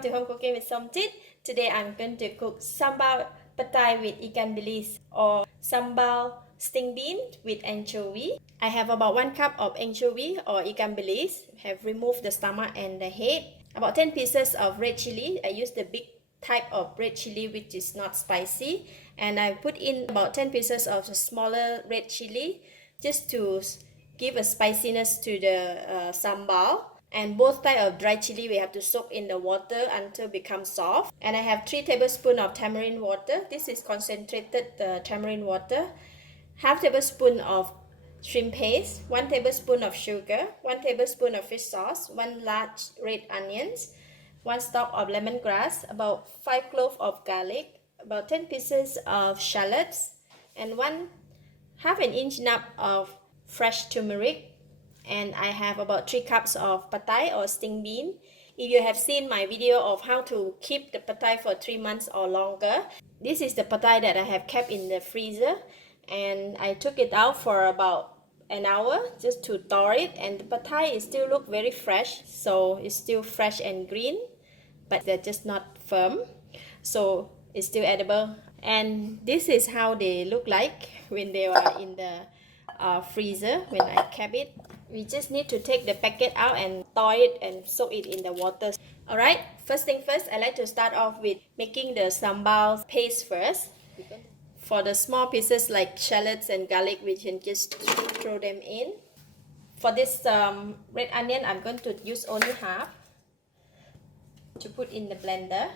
welcome to Home Cooking with Somjit. Today I'm going to cook Sambal Petai with Ikan Bilis or Sambal sting bean with anchovy. I have about 1 cup of anchovy or Ikan Bilis. Have removed the stomach and the head. About 10 pieces of red chilli. I use the big type of red chilli which is not spicy. And I put in about 10 pieces of the smaller red chilli just to give a spiciness to the sambal. And both type of dry chili we have to soak in the water until become soft. And I have 3 tablespoons of tamarind water. This is concentrated tamarind water. Half tablespoon of shrimp paste, 1 tablespoon of sugar, 1 tablespoon of fish sauce, 1 large red onions, 1 stalk of lemongrass, about 5 cloves of garlic, about 10 pieces of shallots, and half an inch nub of fresh turmeric. And I have about 3 cups of petai or sting bean. If you have seen my video of how to keep the petai for 3 months or longer, this is the petai that I have kept in the freezer, and I took it out for about an hour just to thaw it, and the petai is still look very fresh, so it's still fresh and green, but they're just not firm, so it's still edible. And this is how they look like when they are in the freezer when I kept it. We just need to take the packet out and thaw it and soak it in the water. Alright, first thing first, I like to start off with making the sambal paste first. For the small pieces like shallots and garlic, we can just throw them in. For this red onion, I'm going to use only half to put in the blender.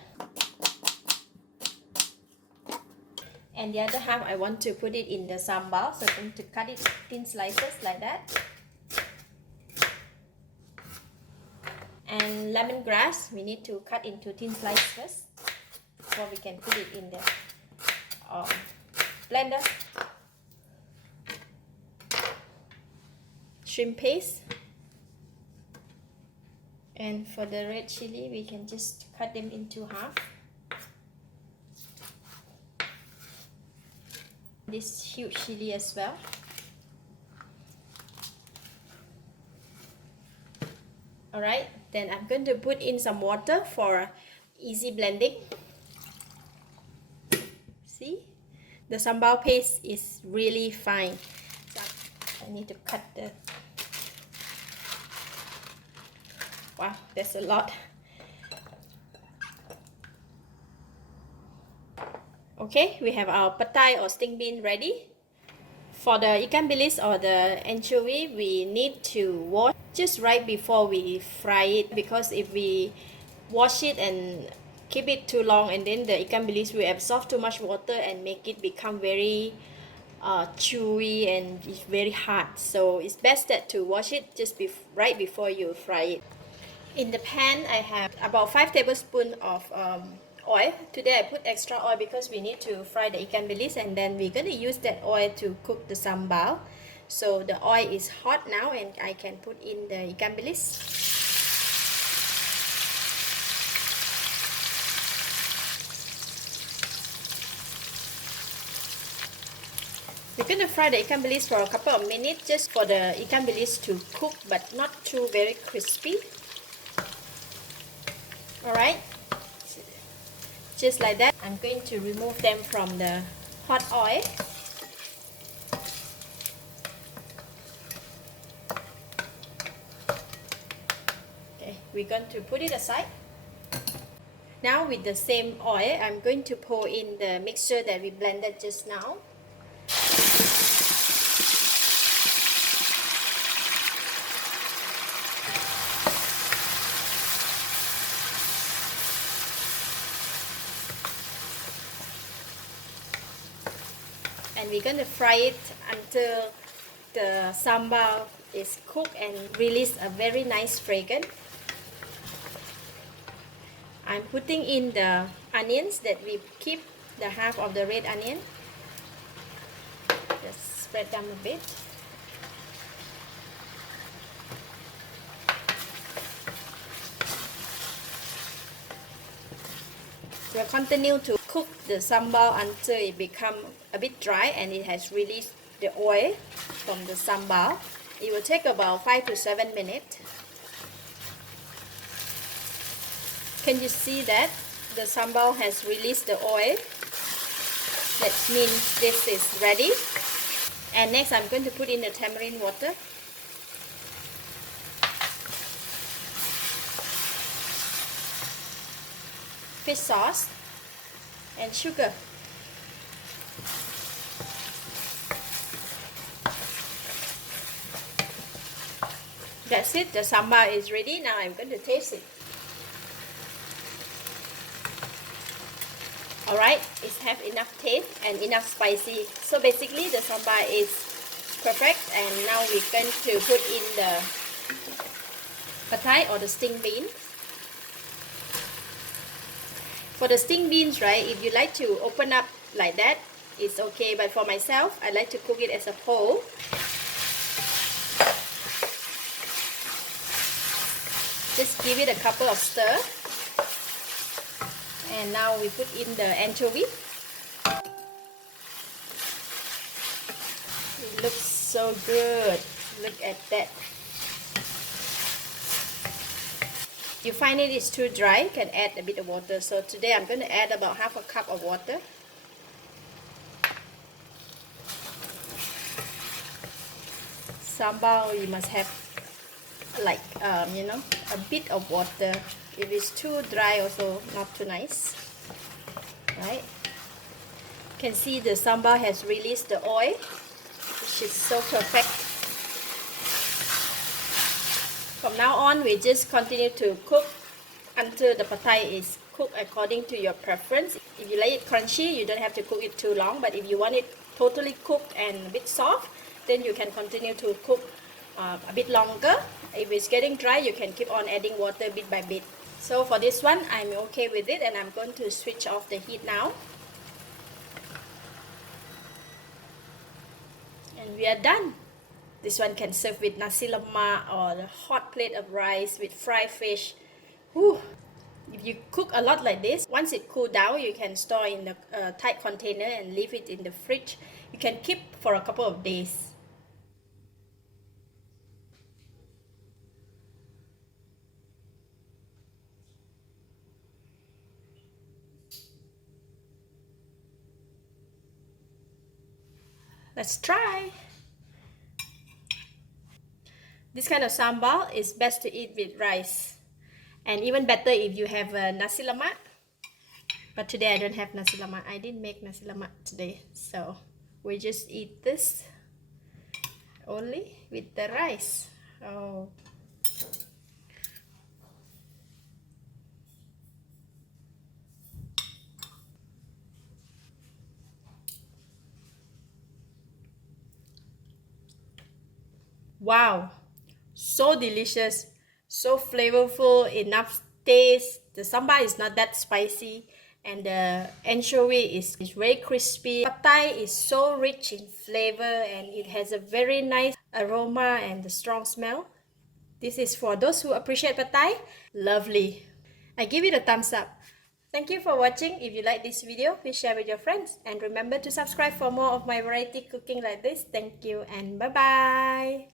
And the other half I want to put it in the sambal, so I'm going to cut it thin slices like that. And lemongrass, we need to cut into thin slices first before we can put it in the blender. Shrimp paste. And for the red chili, we can just cut them into half. This huge chili as well. Alright, then I'm going to put in some water for easy blending. See? The sambal paste is really fine. So I need to cut the... Wow, that's a lot. Okay, we have our petai or sting bean ready. For the ikan bilis or the anchovy, we need to wash just right before we fry it, because if we wash it and keep it too long, and then the ikan bilis will absorb too much water and make it become very chewy and it's very hard. So it's best that to wash it just right before you fry it. In the pan, I have about 5 tablespoons of oil. Today I put extra oil because we need to fry the ikan bilis, and then we're going to use that oil to cook the sambal. So the oil is hot now, and I can put in the ikan bilis. We're going to fry the ikan bilis for a couple of minutes just for the ikan bilis to cook, but not too very crispy. Alright, just like that. I'm going to remove them from the hot oil. Okay, we're going to put it aside. Now with the same oil, I'm going to pour in the mixture that we blended just now. And we're going to fry it until the sambal is cooked and release a very nice fragrance. I'm putting in the onions that we keep, the half of the red onion. Just spread them a bit. We'll continue to cook the sambal until it becomes a bit dry and it has released the oil from the sambal. It will take about 5 to 7 minutes. Can you see that the sambal has released the oil? That means this is ready. And next I'm going to put in the tamarind water. Fish sauce and sugar. That's it, the sambal is ready. Now I'm going to taste it. Alright, it have enough taste and enough spicy. So basically the sambal is perfect, and now we're going to put in the Petai or the sting bean. For the sting beans, right, if you like to open up like that, it's okay, but for myself, I like to cook it as a whole. Just give it a couple of stir. And now we put in the anchovy. It looks so good. Look at that. If you find it is too dry, you can add a bit of water. So today I'm going to add about half a cup of water. Sambal, you must have like you know, a bit of water. If it's too dry, also not too nice, right? You can see the sambal has released the oil, which is so perfect. From now on, we just continue to cook until the Petai is cooked according to your preference. If you like it crunchy, you don't have to cook it too long, but if you want it totally cooked and a bit soft, then you can continue to cook a bit longer. If it's getting dry, you can keep on adding water bit by bit. So for this one, I'm okay with it, and I'm going to switch off the heat now. And we are done. This one can serve with nasi lemak or the hot plate of rice with fried fish. Whew. If you cook a lot like this, once it cool down, you can store in a tight container and leave it in the fridge. You can keep for a couple of days. Let's try. This kind of sambal is best to eat with rice, and even better if you have a nasi lemak. But today I don't have nasi lemak. I didn't make nasi lemak today, so we just eat this only with the rice. Oh. Wow, so delicious, so flavorful, enough taste. The sambal is not that spicy, and the anchovy is very crispy. Petai is so rich in flavor, and it has a very nice aroma and a strong smell. This is for those who appreciate Petai. Lovely. I give it a thumbs up. Thank you for watching. If you like this video, please share with your friends. And remember to subscribe for more of my variety cooking like this. Thank you and bye-bye.